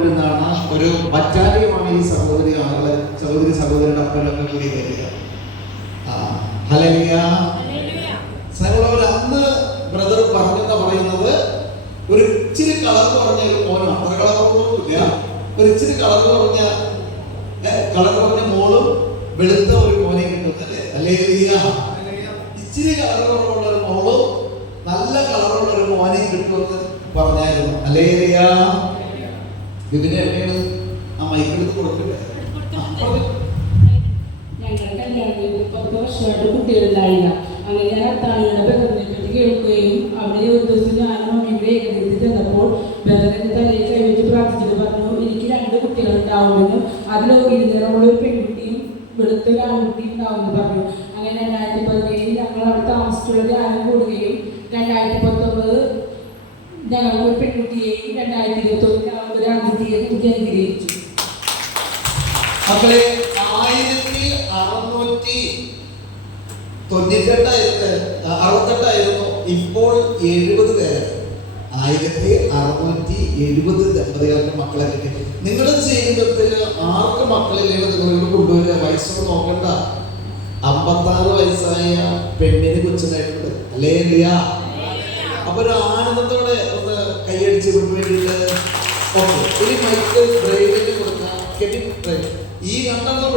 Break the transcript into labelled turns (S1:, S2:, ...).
S1: നടന്നുകൊണ്ടിരുന്നതാണ് ഒരു ബറ്റാലിയമാണ് ഈ സഹോദരി ആളുകൾ സഹോദരി സഹോദരിയുടെ അപ്പനൊക്കെ കൂടി വരിക. അന്ന് ബ്രദർ പറഞ്ഞെന്ന് പറയുന്നത് ഒരു ഇച്ചിരി കളർ കുറഞ്ഞ ഒരു മോനും അത്ര കളറൊന്നുമില്ല ഒരു ഇച്ചിരി കളർ കുറഞ്ഞ കളർ കുറഞ്ഞ മോളും വെളുത്ത ഒരു മോനെ കിട്ടുന്നല്ലേ അല്ലേ? ഇച്ചിരി കളർ കുറവുള്ള ഒരു മോളും നല്ല കളറുള്ള ഒരു മോനെ കിട്ടുമെന്ന് പറഞ്ഞായിരുന്നു. അല്ലേ ഇതിന് എവിടെയാണ് ആ മൈക്കെടുത്ത് കൊടുക്കില്ലേ
S2: പത്ത് വർഷമായിട്ട് കുട്ടികളിലായില്ല അങ്ങനെ ഞാൻ അത്താണിയുടെ ബന്ധത്തെ പറ്റി കേൾക്കുകയും അവിടെ ഒരു ദിവസം ഞാനും അമ്മയുടെ ഏകദേശത്തിൽ ചെന്നപ്പോൾ ബന്ധത്തിന്റെ തലയിൽ കൈവച്ച് പ്രാർത്ഥിച്ചിട്ട് പറഞ്ഞു എനിക്ക് രണ്ട് കുട്ടികൾ ഉണ്ടാവുമെന്നും അതിൽ ഇരുന്നൂറുള്ള ഒരു പെൺകുട്ടിയും വെളുത്ത ഒരു ആൺകുട്ടിയും ഉണ്ടാവുമെന്ന് പറഞ്ഞു. അങ്ങനെ രണ്ടായിരത്തി പതിനേഴിൽ ഞങ്ങൾ അവിടെ താമസിച്ചുള്ള ധ്യാനം കൂടുകയും രണ്ടായിരത്തി പത്തൊമ്പത് ഞങ്ങൾക്ക് ഒരു പെൺകുട്ടിയെയും രണ്ടായിരത്തി ഇരുപത്തി ആൺകുട്ടിയെയും എനിക്ക് അനുഗ്രഹിച്ചു
S1: മക്കളെ ആയിരത്തി അറുന്നൂറ്റി തൊണ്ണൂറ്റെട്ടായിരത്തി അറുപത്തെട്ടായിരുന്നു ഇപ്പോൾ എഴുപത് പേര്. ആയിരത്തി അറുന്നൂറ്റി എഴുപത് ദമ്പതികളുടെ മക്കളെ കിട്ടി. നിങ്ങളുടെ ജീവിതത്തിൽ ആർക്ക് മക്കളില്ലെങ്കിൽ നിങ്ങളോട് കൊണ്ടുവരിക. വയസ്സോട് നോക്കണ്ട. അമ്പത്താറ് വയസ്സായ പെണ്ണിന് കൊച്ചുണ്ടായിട്ടുണ്ട് അല്ലേ ലിയ അപ്പൊ ഒരു ആനന്ദത്തോടെ ഒന്ന് കൈയടിച്ച് വേണ്ടിയിട്ട് ഓക്കെ. ഇനി മൈക്ക് കൊടുക്കുന്ന കെവിൻ കെട്ടി ഈ രണ്ടെണ്ണം